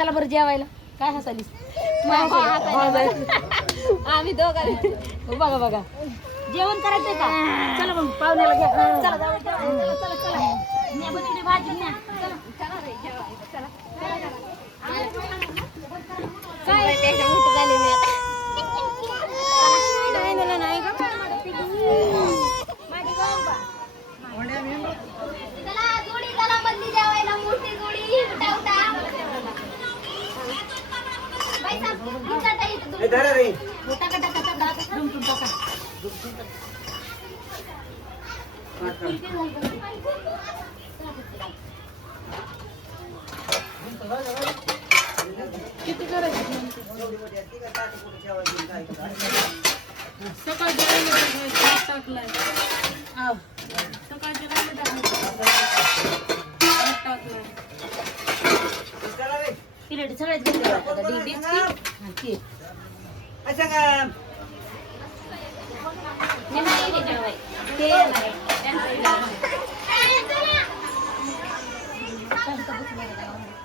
चला बरं जेवायला. काय हसालीस? आम्ही दोघं बघा बघा जेवण करायचंय का? चला मग पाहुण्याला घ्या. चला जाऊ चला चला चला न्या बनवली भाजी न्या. चला रे जेवायला चला. काय पेक्षा मोठी झाली मी आता. नाही मला नाही का माझी गंबा. चला जोडी चला बदली जेवायला मोठी जोडी उठा उठा. बाई साहेब इथं ताई इथं. ए धरा रे. उठा का टाका टाका दुमटून टाका. किती करायचं सकाळी टाकलाय सकाळच्या प्लेट सगळ्यात घेतली.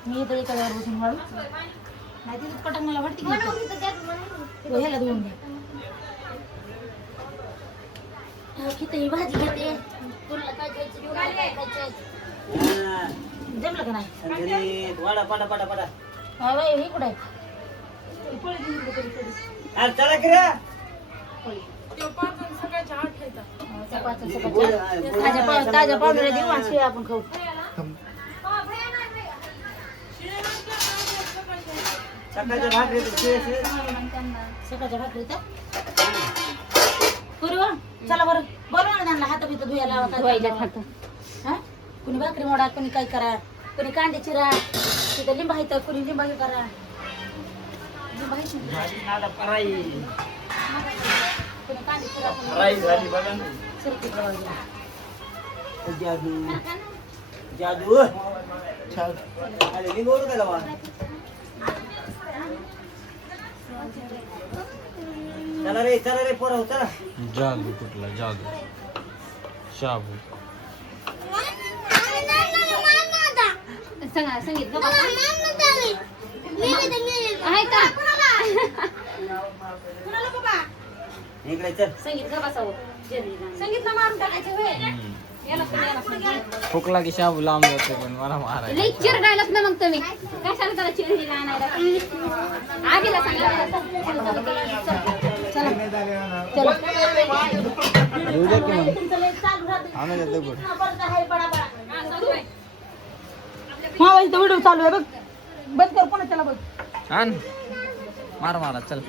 मी इथं एका जागेवर बसून वाळू नाही तिथं पटंगला वाटते ह्याला धुवून घ्या. किती भाजी घेते तुला काय खायचं जमलं का नाही? वाडा पाडा पाडा पाडा हे कुठं आहे? ताज्या पावडर देऊ अशी आपण खाऊ. सकाळच्या भाकरीचा पूर्व चला बरं बोलवा ना त्यांना हात बित धुयाला हात. हा कुणी भाकरी मोडा कुणी काय करा कुणी कांदे चिरा तिथं लिंबा येतं कुणी लिंबा हे करा. जादू चला रे पोरा चला. जादू कुठला जादू शाबू संगीत आहे का? इकडे चल. संगीत घर बसावं संगीतला मारून टाकायचं. फुकला की शाबू लांब जाते पण मला मारायला लई चिरडायलाच ना मग तुम्ही कशाला त्याला चिरडीला आणायला आगीला सांगा. व्हिडिओ चालू आहे बघ बंद कर. कोणा त्याला बघ आण मार मारा चल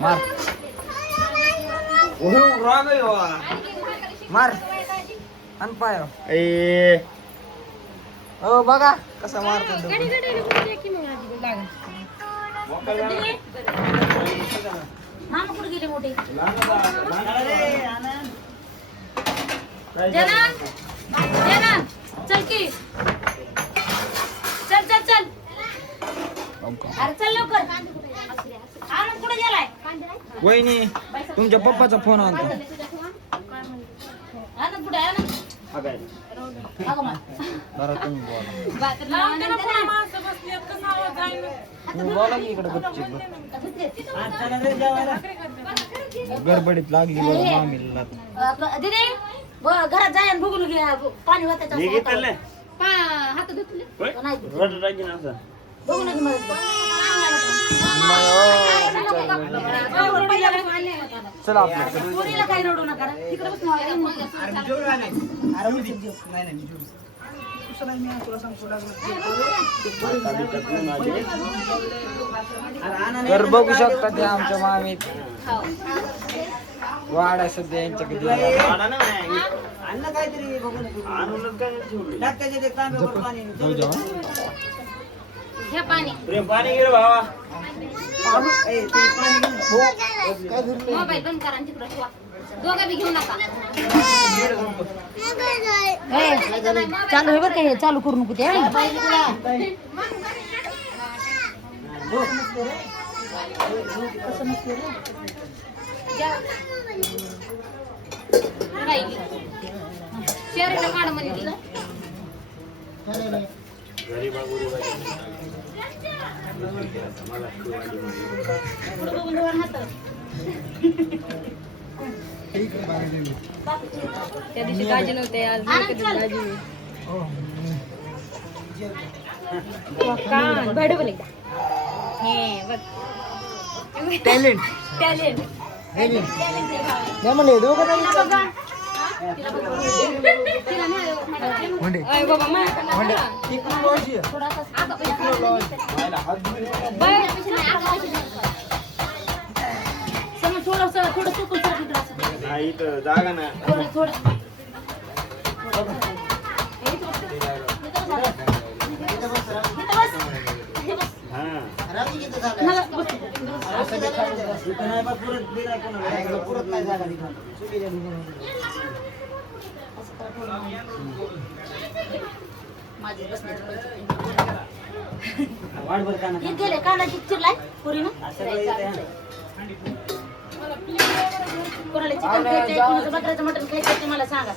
मार मार आण पाय. हो बघा कसा मारतो. मामा कुठे गेले मोठे? चल की चल चल चल अरे चल लवकर. आनंद कुठे गेलाय? वहिनी तुमच्या पप्पाचा फोन आणतो. आनंद कुठे आहे? बरं तुम्ही बोला की इकडे गडबडीत लागली बरं मामीला. दीदी घरात जाय आणि बघून घे पाणी होत्याचं हात धुतले बघून घे मदत चला आपल्या कोणीला काही रडू नका तिकडे बसून तर बघू शकता ते आमच्या मामीत वाडा सध्या यांच्याकडे घ्या पाणी मोबाईल बंद करा तिकडे दोघं बी घेऊ नका. चालू आहे बरं का हे चालू करू नको ते शेरीला काढ म्हणजे पुढं बघून दोन हात. त्या दिवशी दाजी नव्हते आज आनंद चल. कान बड बोल एकदा हे बघ. टॅलेंट टॅलेंट नाही म्हणले दोघं तिला बघा. तिला बघा. तिला नाही. म्हणजे अय बाबा म्हणजे इकडून लॉजी आहे. थोडासा इकडून लॉज. समज थोडं चुकून सरकलं असं. नाही तर जागा ना थोडं वाढ का ना हे गेले कानाची चिरलाय पुरीनं. कोणाला चिकन खायचंय, कोणाचं बकऱ्याचं मटण खायचंय ते मला सांगा.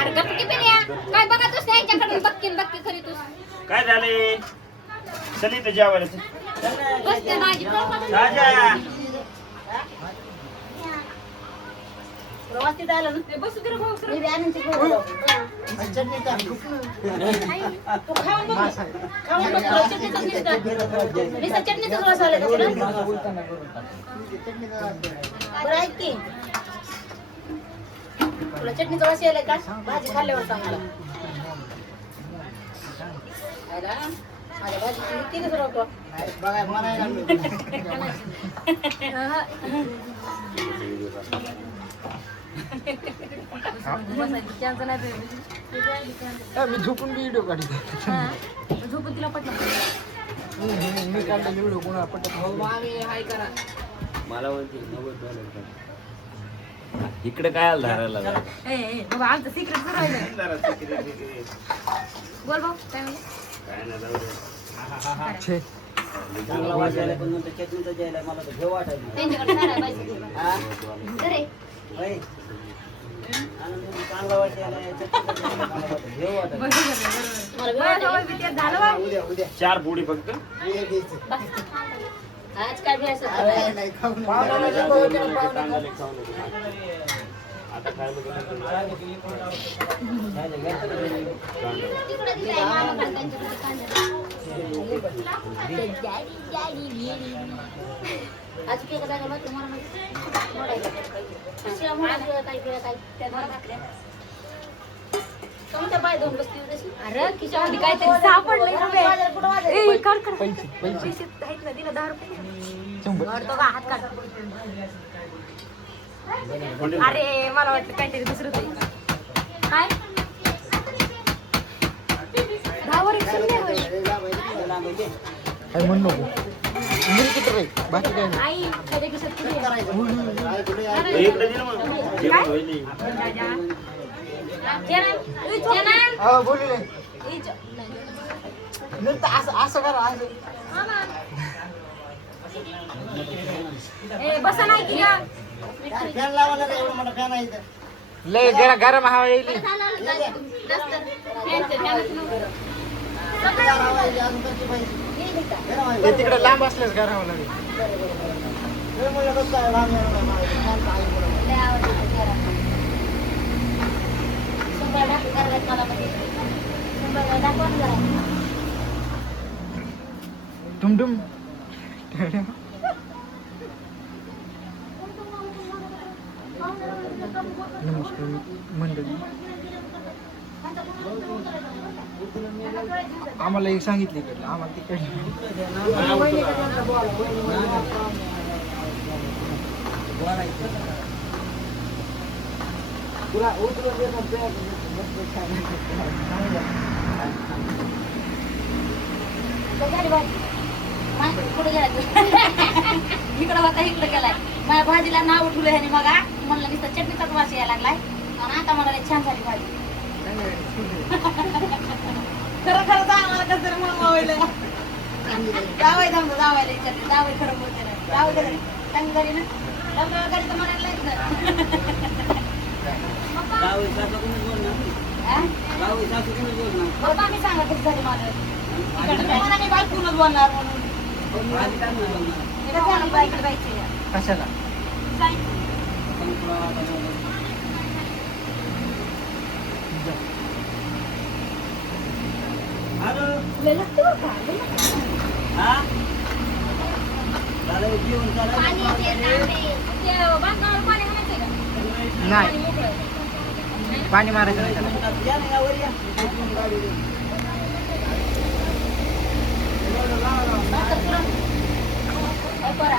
अरे गप्पी पिल्या काय बघा तू त्यांच्याकडून बक्की खरी तू काय झाले चल इथं जेवायला चल. बसते माझी राजा व्यवस्थित आलं ना. बसू दे रे भाऊ मी बी आणून तिकडे बोलव. तू खाऊन बघ. खाऊन बघ. तुला चटणीचं नुसतं. नुसतं चटणीचंच रस आलं का तुला? बरं ऐक की. तुला चटणीचा वास यायलाय का? भाजी खाल्ल्यावर सांग मला. खायला? माझ्या भाजीची किती कसं राहतो? मी झोपून व्हिडिओ काढतो. झोपून तिला पटलं मी काढलेला व्हिडिओ कोणाला पटत मला म्हणते इकडे काय आलं धारायला बाबा आमचं सिक्रेट सुरू आहे बोल भाऊ काय म्हणलं काय नाही जाऊ दे. छे चांगला वाटायला पण नंतर चटणीचं द्यायला मला तर घेऊ वाटायला त्यांच्याकडे सारा पैसे. हा अरे, बाई, चांगला वाटायला चटणीचं द्यायला मला तर घेऊ वाटायला मला बी वाटायला. उद्या उद्या 4 पुडी फक्त आज काय बी असं कांदा खाऊ आता काय आज केक जागा मग तुम्हाला मोडायचं काय तुमच्या पाय दोन बसती तशी. अरे खिशामध्ये काहीतरी सापडलंय ए, काढ काढ पैसे पैसे आहेत ना दिला 10 रुपये 100. काढतो का हात काढ अरे मला वाटतं काहीतरी दुसरं होतं काय 10 वर 100 नाही काय म्हणू नको. मी कुठं रे बाकी काय नाही. आई कधी किशात किती आहे? इकडे दे ना मग जेवण होईल. हा बोलू नाही नंतर असं करा असं ए बसा नाही की का लय गरम हवा येईल. ते तिकडे लांब असल्यास गरम लागेल. टुमटुम नमस्कार मंडळी. आम्हाला एक सांगितलं इकडलं आम्हाला इकडं होता इकडं गेलाय. माझ्या भाजीला नाव उठवलं ह्याने मग म्हणलं नुसतं चटणीचाच वास यायला लागलाय आणि आता मला छान झाली भाजी. खरं खरं सांग मला कसं तरी म्हणून आवडलं. जावई थांबतो जावायला विचारते जावई खरं बोलते ना जावई घरी चांगली झाली ना लग्न घरी तर म्हणायला लागलं. जाऊ, सासू कोणीच बोलणार नाही. हा? जाऊ सासू तुम्ही बोल ना. बरं बा, मी सांगा कसं झालं माझं. तुम्ही म्हणा मी बायकोलाच बोलणार म्हणून. आधी काय नाही बोलणार. कसं झालं बायकोला बायकोला? कशाला जायचं. पण तुला आता बोलणार. हॅलो. लय लागतं बरं का? लय लागतं. हा? झालं जेवण झालं? ते बांधकामाला पाणी घालायचंय का? नाही. पाणी मोकळं आहे. पाणी मारायचं नाही त्याला या ना यावर या. गाडी दे. भाकर पुरण. काय करा?